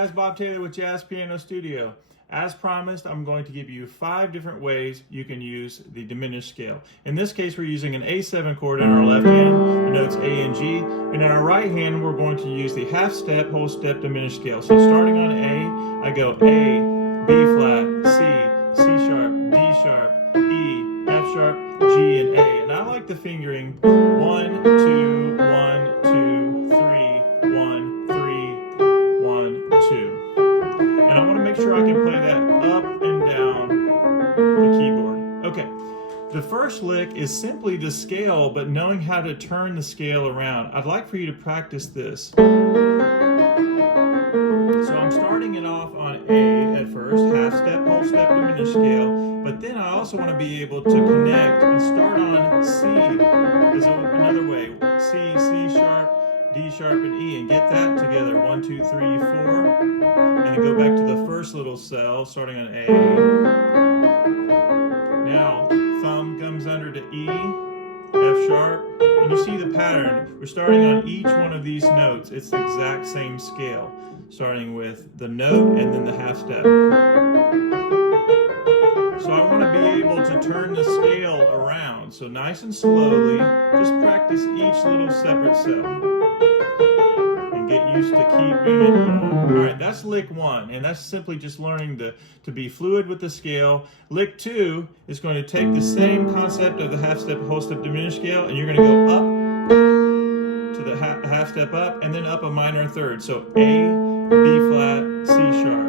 guys, Bob Taylor with Jazz Piano Studio. As promised, I'm going to give you 5 different ways you can use the diminished scale. In this case, we're using an A7 chord in our left hand, the notes A and G, and in our right hand, we're going to use the half step, whole step diminished scale. So starting on A, I go A, B flat, C, C sharp, D sharp, E, F sharp, G, and A. And I like the fingering 1, 2, 1, 2, 3, 1, 3, 1, 2. And I want to make sure I can play that up and down the keyboard. Okay, the first lick is simply the scale, but knowing how to turn the scale around. I'd like for you to practice this. So I'm starting it off on A at first, half step, whole step, diminished scale, but then I also want to be able to connect and start on C as another way. C, C sharp, D sharp, and E, and get that together. 1, 2, 3, 4. And then go back to the first little cell, starting on A. Now, thumb comes under to E, F sharp, and you see the pattern. We're starting on each one of these notes. It's the exact same scale, starting with the note and then the half step. So I want to be able to turn the scale around. So nice and slowly, just practice each little separate cell. Get used to keeping it going. All right, that's lick 1, and that's simply just learning to be fluid with the scale. Lick 2 is going to take the same concept of the half step, whole step, diminished scale, and you're going to go up to the half step up, and then up a minor third. So A, B flat, C sharp,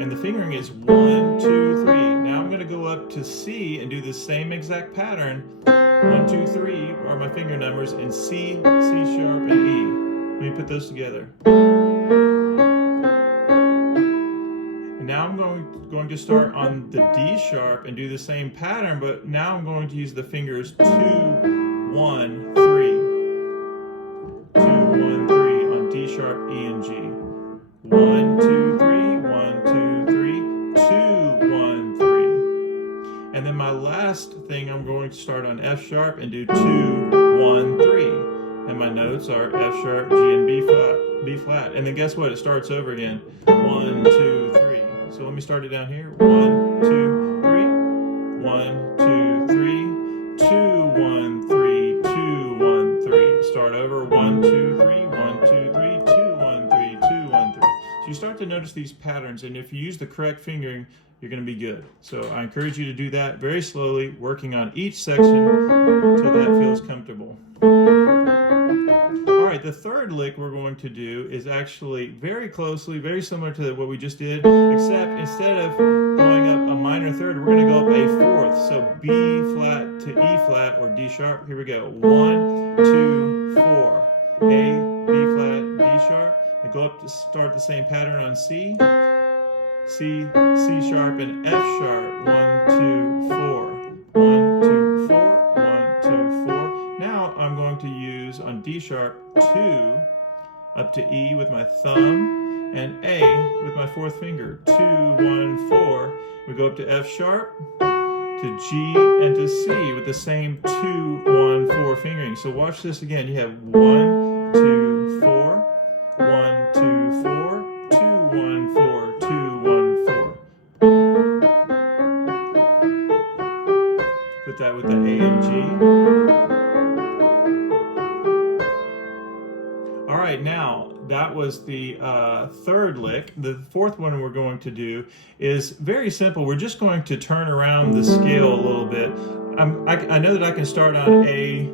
and the fingering is 1, 2, 3. Now I'm going to go up to C and do the same exact pattern. 1, 2, 3 are my finger numbers, and C, C sharp, and E. Let me put those together. And now I'm going to start on the D sharp and do the same pattern, but now I'm going to use the fingers 2, 1, 3. 2, 1, 3 on D sharp, E, and G. 1, 2, 3, 1, 2, 3, 2, 1, 3. And then my last thing, I'm going to start on F sharp and do 2, 1, 3. And my notes are F sharp, G, and B flat. And then guess what? It starts over again. 1, 2, 3. So let me start it down here. 1, 2, 3. 1, 2, 3. 2, 1, 3. 2, 1, 3. Start over. 1, 2, 3. 1, 2, 3. 2, 1, 3. 2, 1, 3. So you start to notice these patterns, and if you use the correct fingering, you're going to be good. So I encourage you to do that very slowly, working on each section until that feels comfortable. All right, the third lick we're going to do is actually very closely, very similar to what we just did, except instead of going up a minor third, we're going to go up a fourth. So B flat to E flat or D sharp. Here we go. 1, 2, 4. A, B flat, D sharp. And go up to start the same pattern on C. C, C sharp, and F sharp. 1, 2, 4. 1, 2, 4. 1, 2, 4. Now I'm going to use on D sharp 2 up to E with my thumb and A with my fourth finger. 2, 1, 4. We go up to F sharp, to G, and to C with the same 2, 1, 4 fingering. So watch this again. You have 1, 2, 4. 1, 2, 4. 2, 1, 4. 2, 1, 4. Put that with the A and G. All right, now that was the third lick. The fourth one we're going to do is very simple. We're just going to turn around the scale a little bit. I know that I can start on A,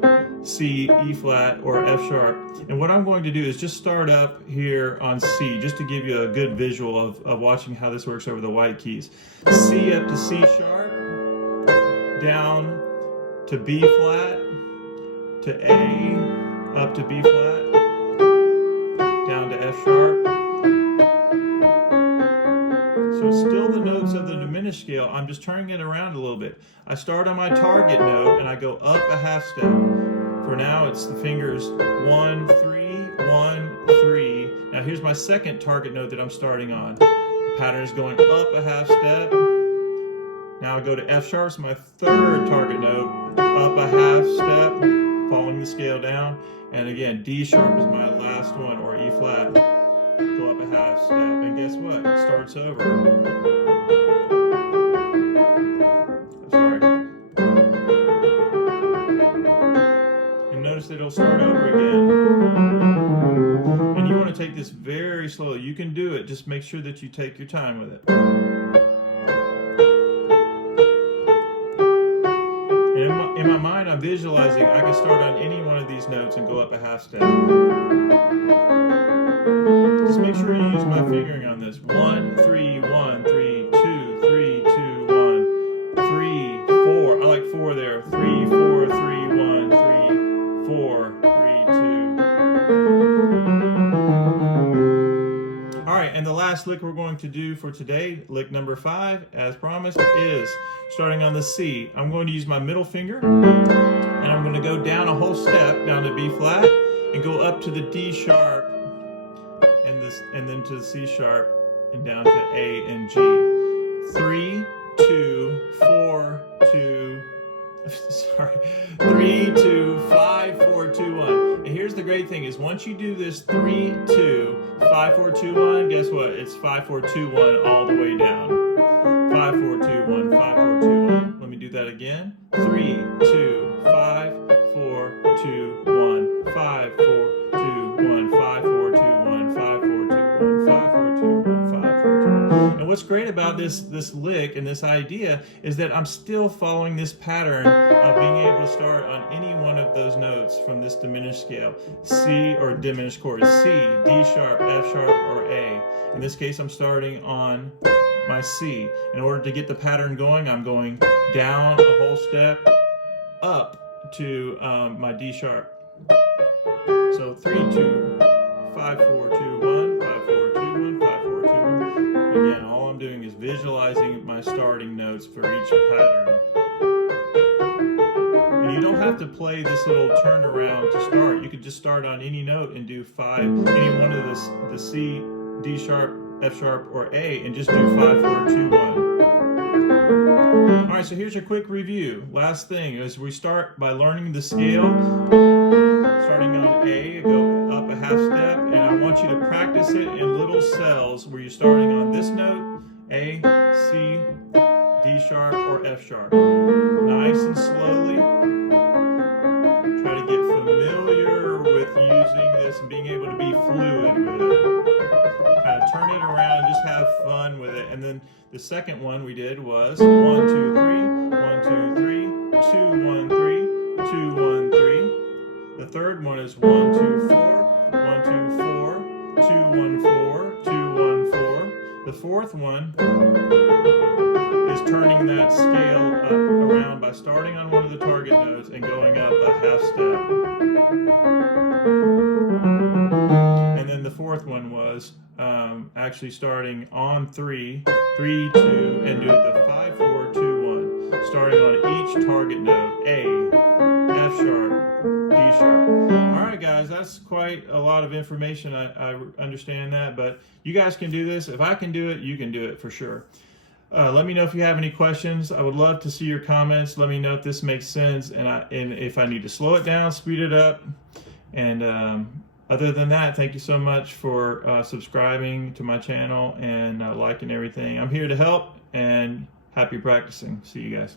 C, E flat, or F sharp. And what I'm going to do is just start up here on C, just to give you a good visual of watching how this works over the white keys. C up to C sharp, down to B flat, to A, up to B flat, down to F sharp. So it's still the notes of the diminished scale. I'm just turning it around a little bit. I start on my target note and I go up a half step. For now, it's the fingers 1, 3, 1, 3. Now here's my second target note that I'm starting on. The pattern is going up a half step. Now I go to F sharp, so my third target note, up a half step, following the scale down. And again, D sharp is my last one, or E flat. go up a half step, and guess what? It starts over. Sorry. And notice that it'll start over again. And you want to take this very slowly. You can do it, just make sure that you take your time with it. And in my mind, I'm visualizing I can start on any one of these notes and go up a half step. Just make sure you use my fingering on this. 1, 3, 1, 3, 2, 3, 2, 1, 3, 4. I like 4 there. 3, 4, 3, 1, 3, 4, 3, 2. All right, and the last lick we're going to do for today, lick number 5, as promised, is starting on the C. I'm going to use my middle finger, and I'm going to go down a whole step, down to B flat, and go up to the D sharp, and then to the C sharp, and down to A and G. 3, 2, 4, 2, sorry, 3, 2, 5, 4, 2, 1. And here's the great thing is once you do this 3, 2, 5, 4, 2, 1, guess what? It's 5, 4, 2, 1 all the way down. 5, 4, 2, 1, 5, 4, 2, 1. Let me do that again. 3, 2, 5, 4, 2, 1, 5, 4, 2, 1, 5, 4, 2, 1, 5, 4, 2, 1, 5, 4, 2, 1, 5, 4, 2, 1. And what's great about this lick and this idea is that I'm still following this pattern of being able to start on any one of those notes from this diminished scale. C, or diminished chord, C, D sharp, F sharp, or A. In this case, I'm starting on my C. In order to get the pattern going, I'm going down a whole step, up to my D sharp. So 3, 2, 5, 4, 2, 1, 5, 4, 2, 1, 5, 4, 2, 1. Again, all I'm doing is visualizing my starting notes for each pattern. And you don't have to play this little turnaround to start. You could just start on any note and do 5, any one of the C, D sharp, F sharp, or A, and just do 5, 4, 2, 1. All right, so here's a quick review. Last thing is we start by learning the scale. Starting on A, go up a half step, and I want you to practice it in little cells where you're starting on this note, A, C, D sharp, or F sharp. Nice and slowly. Try to get familiar with using this and being able to be fluid with it. Kind of turn it around and just have fun with it. And then the second one we did was 1, 2, 3, 1, 2, 3, 2, 1, 3, 2, 1, 3. The third one is 1, 2, 4, 1, 2, 4, 2, 1, 4, 2, 1, 4. The fourth one is turning that scale up around by starting on one of the target notes and going up a half step. And then the fourth one was actually starting on 3, 3, 2, and doing the 5, 4, 2, 1. Starting on each target note, A, F sharp, D sharp. All right, guys, that's quite a lot of information. I understand that, but you guys can do this. If I can do it, you can do it for sure. Let me know if you have any questions. I would love to see your comments. Let me know if this makes sense and if I need to slow it down, speed it up. And other than that, thank you so much for subscribing to my channel and liking everything. I'm here to help, and happy practicing. See you guys.